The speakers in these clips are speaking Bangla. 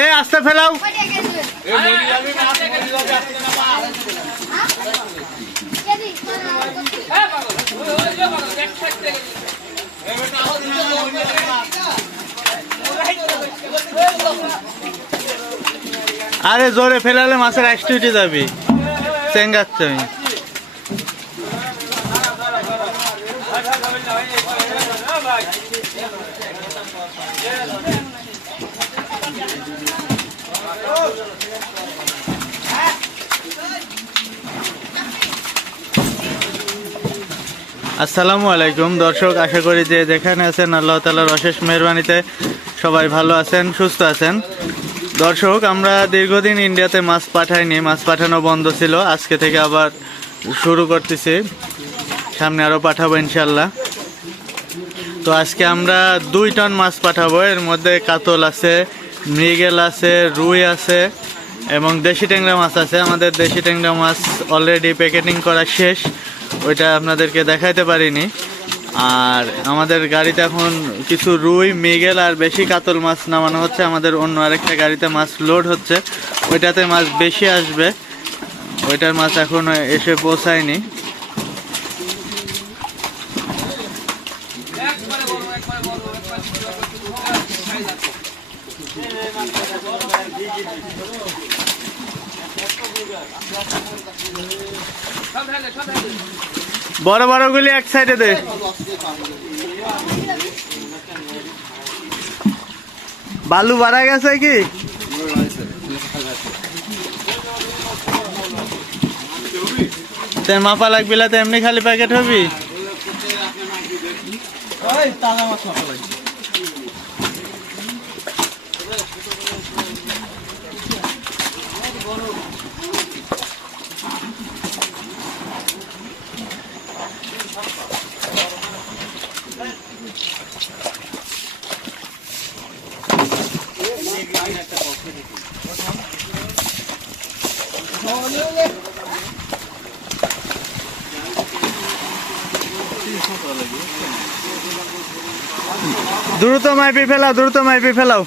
এ আস্তে ফেলাও। আরে জোরে ফেলালে মাছের অ্যাক্টিভিটি যাবি, চেঙ্গাচ্ছে আমি। আসসালামু আলাইকুম দর্শক, আশা করি যে যেখানে আছেন আল্লাহ তাআলার অশেষ মেহেরবানিতে সবাই ভালো আছেন, সুস্থ আছেন। দর্শক, আমরা দীর্ঘদিন ইন্ডিয়াতে মাছ পাঠাইনি, মাছ পাঠানো বন্ধ ছিল। আজকে থেকে আবার শুরু করতেছি, সামনে আরও পাঠাবো ইনশাল্লাহ। তো আজকে আমরা 2 টন মাছ পাঠাবো। এর মধ্যে কাতল আছে, মৃগেল আছে, রুই আছে এবং দেশি ট্যাংরা মাছ আছে। আমাদের দেশি ট্যাংরা মাছ অলরেডি প্যাকেটিং করা শেষ, ওইটা আপনাদেরকে দেখাইতে পারিনি। আর আমাদের গাড়িতে এখন কিছু রুই, মৃগেল আর বেশি কাতল মাছ নামানো হচ্ছে। আমাদের অন্য আরেকটা গাড়িতে মাছ লোড হচ্ছে, ওইটাতে মাছ বেশি আসবে, ওইটার মাছ এখন এসে পৌঁছায়নি। বড় বড় গুলি এক সাইডে দে। বালু বাড়া গেছে কি? মাপা লাগবি না, এমনি খালি প্যাকেট হবি। দ্রুত মাইপি ফেলাও, দ্রুত মাইপি ফেলাও।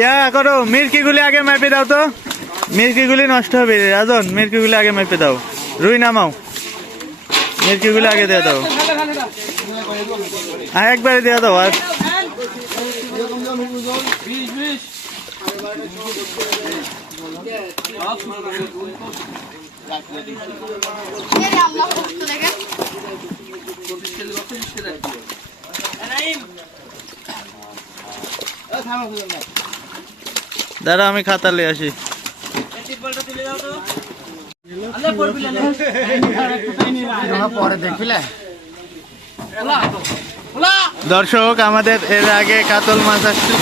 ইয়া করো, মির্কিগুলি আগে মাইপে দাও তো, মির্কিগুলি নষ্ট হবে। রাজন, মির্কিগুলি আগে মাইপে দাও। রুই নামাও, মির্কিগুলি আগে দিয়ে দাও। হ্যাঁ, একবারে দিয়ে দাও। আর দাঁড়া, আমি খাতা নিয়ে আসি। দর্শক, আমাদের এর আগে কাতল মাছ আসছে।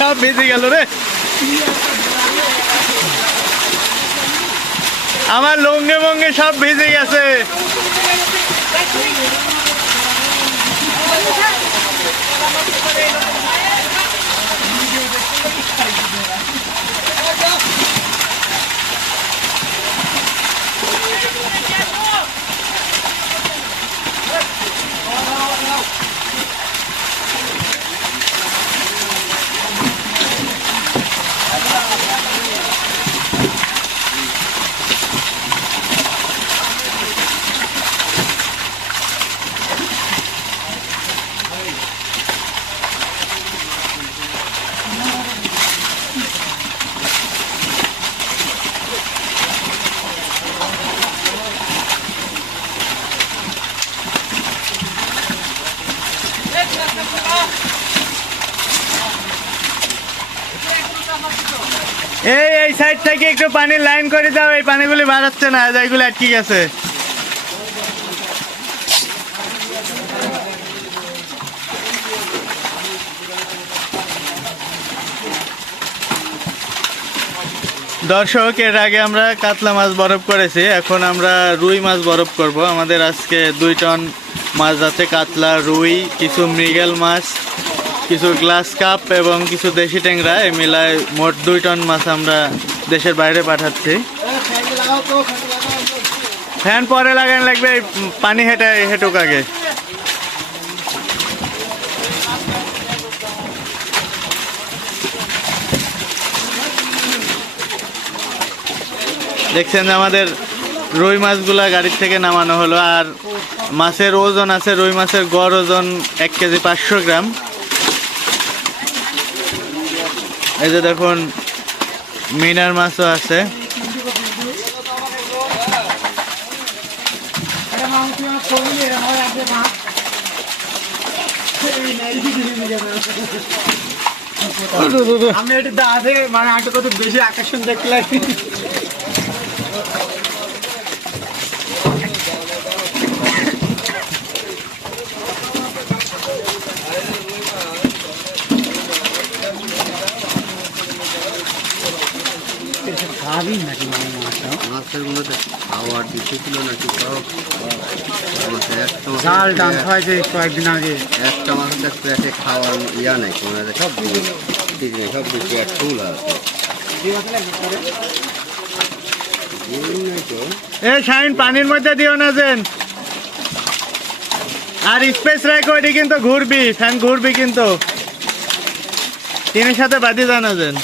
সব ভিজে গেল রে, আমার লঙ্গে মঙ্গে সব ভিজে গেছে। এই সাইড থেকে একটু পানির লাইন করে দাও, এই পানিগুলি বাড়াচ্ছে না, এইগুলো আটকে গেছে। দর্শক, এর আগে আমরা কাতলা মাছ বরফ করেছি, এখন আমরা রুই মাছ বরফ করব। আমাদের আজকে 2 টন মাছ আছে, কাতলা, রুই, কিছু মৃগেল মাছ, কিছু গ্লাস কাপ এবং কিছু দেশি ট্যাংরা, এই মিলায় মোট 2 টন মাছ আমরা দেশের বাইরে পাঠাচ্ছি। ফ্যান পরে লাগানো লাগবে, এই পানি হেঁটুক আগে। দেখছেন আমাদের রুই মাছগুলা গাড়ির থেকে নামানো হলো। আর মাছের ওজন আছে, রুই মাছের গড় ওজন 1 কেজি 500 গ্রাম। এই যে দেখুন মিনার মাছও আছে। আমি এটা দাদে মানে আগে কত বেশি আকর্ষণ দেখলাম। খাবি নাকি মাছের মধ্যে খাওয়ার দিচ্ছিল নাকি জাল ডান খাওয়াইছে কয়েকদিন আগে। একটা মাছের পেটে খাওয়ার ইয়া নাই, সব ঠিক নেই, সব কিছু এক ফুল আছে। এ শাইন, পানির মধ্যে দিও না যেন, আর স্পেস রাখো, এটি কিন্তু ঘুরবি, ফ্যান ঘুরবি কিন্তু, টিনের সাথে বাঁধি জানা যেন।